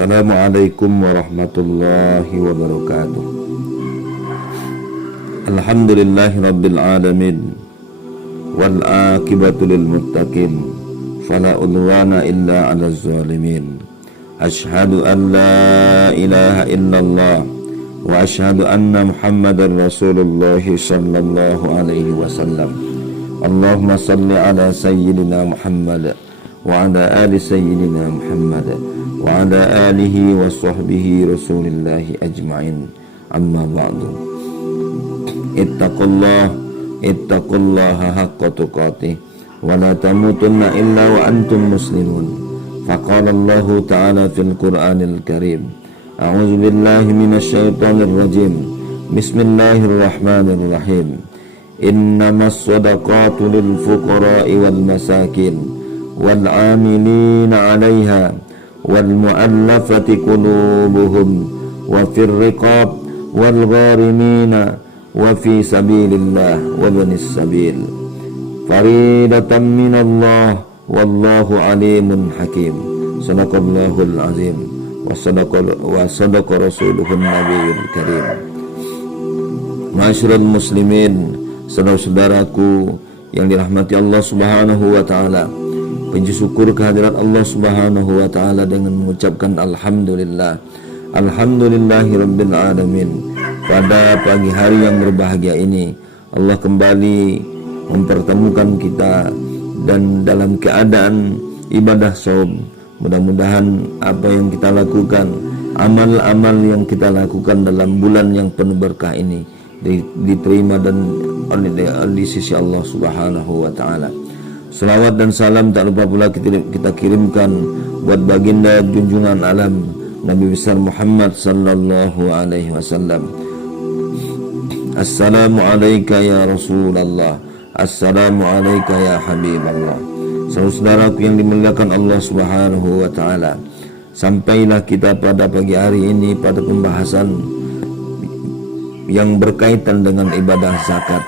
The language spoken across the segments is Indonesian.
Assalamualaikum warahmatullahi wabarakatuh. Alhamdulillahi rabbil alamin, wal aqibatu lil muttaqin, fala udwana illa 'alaz zalimin. Asyhadu an la ilaha illallah wa asyhadu anna Muhammadar Rasulullah sallallahu alaihi wasallam. Allahumma salli ala sayyidina Muhammad wa ala ali sayyidina Muhammad wa ala alihi wa sahbihi rasulillahi ajma'in. Amma ba'du. Ittaqullaha haqqa tuqatih wa la tamutunna illa wa antum muslimun. Faqala Allah ta'ala fil Qur'anil Karim, a'udzu billahi minasy syaithanir rajim. Bismillahirrahmanirrahim. Innamas shadaqatu lil fuqara'i wal masakin wal 'amilina 'alaiha wal mu'allafati qulubuhum wa fir riqab wal gharimina wa fi sabilillah wa banis sabil faridatan minallah wallahu alimun hakim. Sadaqallahul azim wa sadaqa rasuluhun nabiyul karim. Ma'asyiral muslimin, saudara-saudaraku yang dirahmati Allah Subhanahu wa taala, puji syukur kehadirat Allah Subhanahu wa taala dengan mengucapkan alhamdulillah. Alhamdulillahirabbil alamin. Pada pagi hari yang berbahagia ini, Allah kembali mempertemukan kita dan dalam keadaan ibadah shaum. Mudah-mudahan apa yang kita lakukan, amal-amal yang kita lakukan dalam bulan yang penuh berkah ini diterima dan di sisi Allah Subhanahu wa taala. Selawat dan salam tak lupa pula kita kirimkan buat baginda junjungan alam Nabi besar Muhammad sallallahu alaihi wasallam. Assalamu alayka ya Rasulullah, assalamu alayka ya Habiballah. Saudaraku yang dimuliakan Allah Subhanahu wa taala, sampailah kita pada pagi hari ini pada pembahasan yang berkaitan dengan ibadah zakat.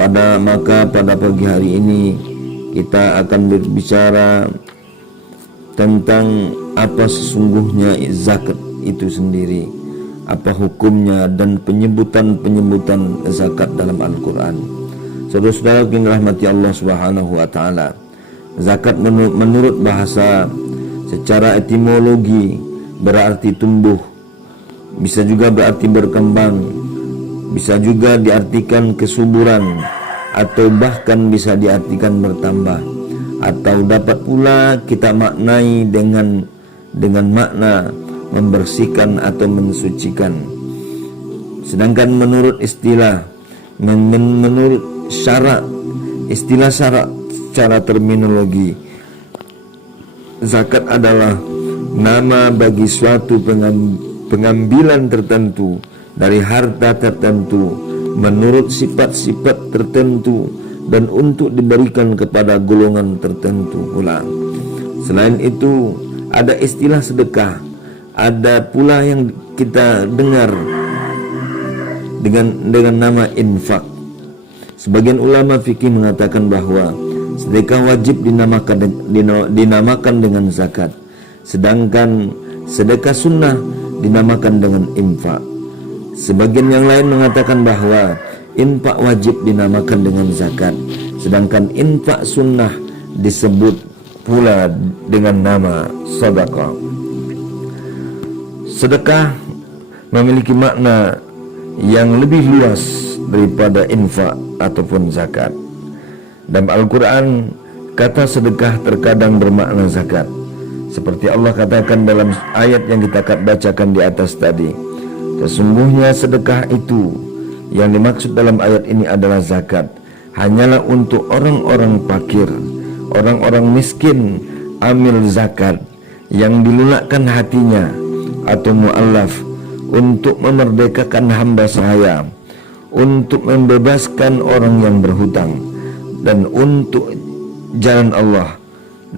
Maka pada pagi hari ini kita akan berbicara tentang apa sesungguhnya zakat itu sendiri, apa hukumnya dan penyebutan zakat dalam Al-Quran. Saudara-saudara yang dirahmati Allah Subhanahu wa taala, zakat menurut bahasa secara etimologi berarti tumbuh, bisa juga berarti berkembang, bisa juga diartikan kesuburan, atau bahkan bisa diartikan bertambah, atau dapat pula kita maknai dengan makna membersihkan atau mensucikan. Sedangkan menurut syarak secara terminologi, zakat adalah nama bagi suatu pengambilan tertentu dari harta tertentu menurut sifat-sifat tertentu dan untuk diberikan kepada golongan tertentu pula. Selain itu ada istilah sedekah, ada pula yang kita dengar dengan nama infak. Sebagian ulama fikih mengatakan bahwa sedekah wajib dinamakan dengan zakat, sedangkan sedekah sunnah dinamakan dengan infak. Sebagian yang lain mengatakan bahwa infak wajib dinamakan dengan zakat, sedangkan infak sunnah disebut pula dengan nama sedekah. Sedekah memiliki makna yang lebih luas daripada infak ataupun zakat. Dalam Al-Quran, kata sedekah terkadang bermakna zakat, seperti Allah katakan dalam ayat yang kita bacakan di atas tadi. Sesungguhnya sedekah itu yang dimaksud dalam ayat ini adalah zakat, hanyalah untuk orang-orang fakir, orang-orang miskin, amil zakat yang dilunakkan hatinya atau mu'allaf, untuk memerdekakan hamba sahaya, untuk membebaskan orang yang berhutang, dan untuk jalan Allah,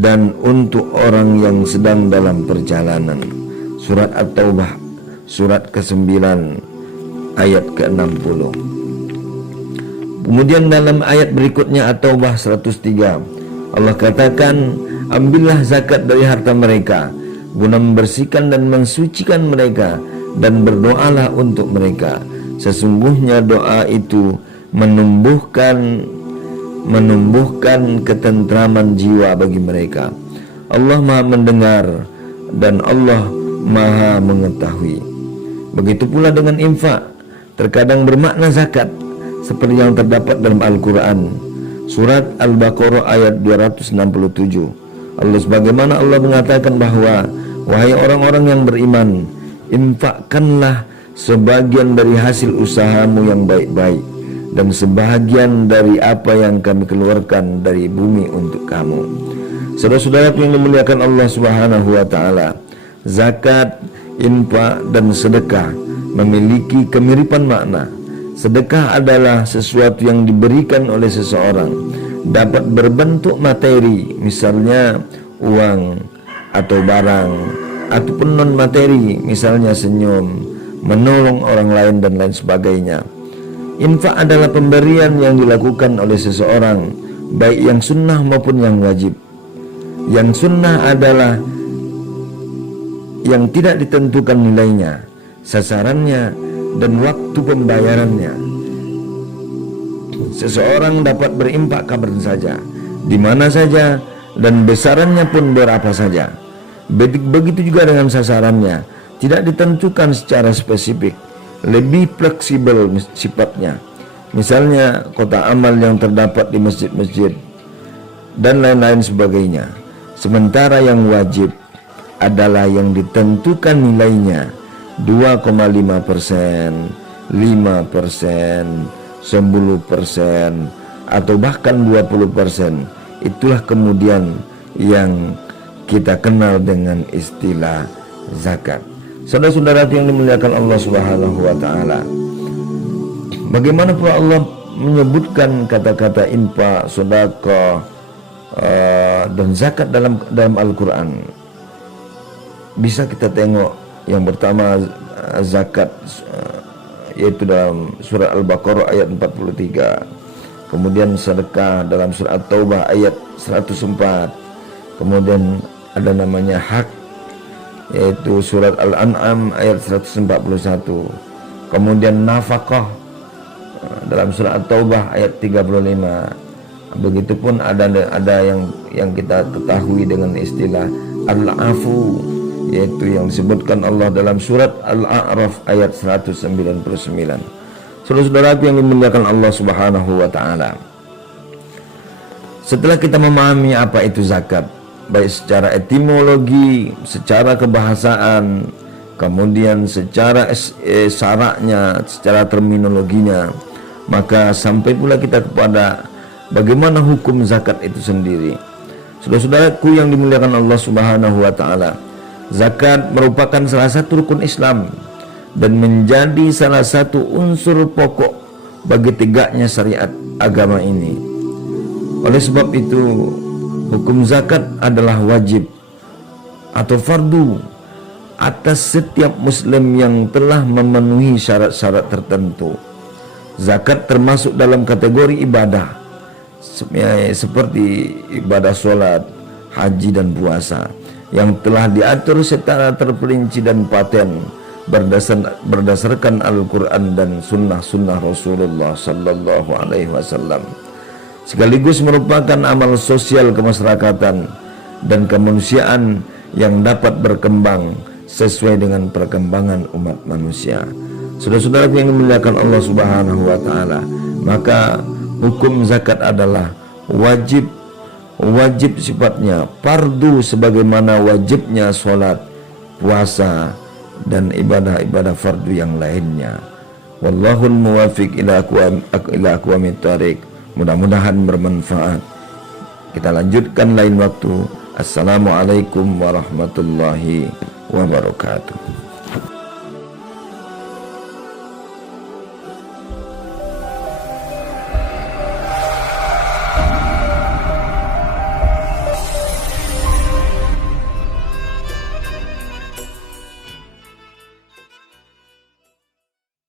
dan untuk orang yang sedang dalam perjalanan. Surat At-Taubah, surat ke-9 ayat ke-60. Kemudian dalam ayat berikutnya At-Taubah 103, Allah katakan, ambillah zakat dari harta mereka guna membersihkan dan mensucikan mereka, dan berdoalah untuk mereka. Sesungguhnya doa itu menumbuhkan ketentraman jiwa bagi mereka. Allah Maha mendengar dan Allah Maha mengetahui. Begitu pula dengan infak, terkadang bermakna zakat, seperti yang terdapat dalam Al-Quran surat Al-Baqarah ayat 267. Sebagaimana Allah mengatakan bahwa, wahai orang-orang yang beriman, infakkanlah sebagian dari hasil usahamu yang baik-baik, dan sebahagian dari apa yang kami keluarkan dari bumi untuk kamu. Saudara-saudara yang dimuliakan Allah Subhanahu wa taala, zakat, infak dan sedekah memiliki kemiripan makna. Sedekah adalah sesuatu yang diberikan oleh seseorang, dapat berbentuk materi, misalnya uang atau barang, ataupun non materi, misalnya senyum, menolong orang lain dan lain sebagainya. Infak adalah pemberian yang dilakukan oleh seseorang, baik yang sunnah maupun yang wajib. Yang sunnah adalah yang tidak ditentukan nilainya, sasarannya, dan waktu pembayarannya. Seseorang dapat berinfak kapan saja, di mana saja, dan besarannya pun berapa saja. Begitu juga dengan sasarannya, tidak ditentukan secara spesifik, lebih fleksibel sifatnya. Misalnya kotak amal yang terdapat di masjid-masjid dan lain-lain sebagainya. Sementara yang wajib adalah yang ditentukan nilainya 2,5%, 5%, 10%, atau bahkan 20%. Itulah kemudian yang kita kenal dengan istilah zakat. Saudara-saudara yang dimuliakan Allah Subhanahu wa taala, bagaimana pula Allah menyebutkan kata-kata infak, sedekah, dan zakat dalam Al-Quran? Bisa kita tengok yang pertama zakat, yaitu dalam surat Al-Baqarah ayat 43. Kemudian sedekah dalam surat At-Taubah ayat 104. Kemudian ada namanya hak, yaitu surat Al-An'am ayat 141. Kemudian nafkah dalam surat At-Taubah ayat 35. Begitupun ada yang kita ketahui dengan istilah al-afu, yaitu yang disebutkan Allah dalam surat Al-A'raf ayat 199. Saudara-saudara yang dimuliakan Allah Subhanahu wa taala, setelah kita memahami apa itu zakat, baik secara etimologi, secara kebahasaan, kemudian secara syaraknya, secara terminologinya, maka sampai pula kita kepada bagaimana hukum zakat itu sendiri. Saudara-saudaraku yang dimuliakan Allah Subhanahu wa taala, zakat merupakan salah satu rukun Islam dan menjadi salah satu unsur pokok bagi tegaknya syariat agama ini. Oleh sebab itu, hukum zakat adalah wajib atau fardu atas setiap muslim yang telah memenuhi syarat-syarat tertentu. Zakat termasuk dalam kategori ibadah seperti ibadah sholat, haji dan puasa, yang telah diatur secara terperinci dan paten berdasarkan Al-Quran dan sunnah-sunnah Rasulullah Sallallahu Alaihi Wasallam, sekaligus merupakan amal sosial kemasyarakatan dan kemanusiaan yang dapat berkembang sesuai dengan perkembangan umat manusia. Saudara-saudara yang dimuliakan Allah Subhanahu wa taala, maka hukum zakat adalah wajib sifatnya, fardu sebagaimana wajibnya sholat, puasa, dan ibadah-ibadah fardu yang lainnya. Wallahul muwafiq ila aqwamit thariq. Mudah-mudahan bermanfaat. Kita lanjutkan lain waktu. Assalamualaikum warahmatullahi wabarakatuh.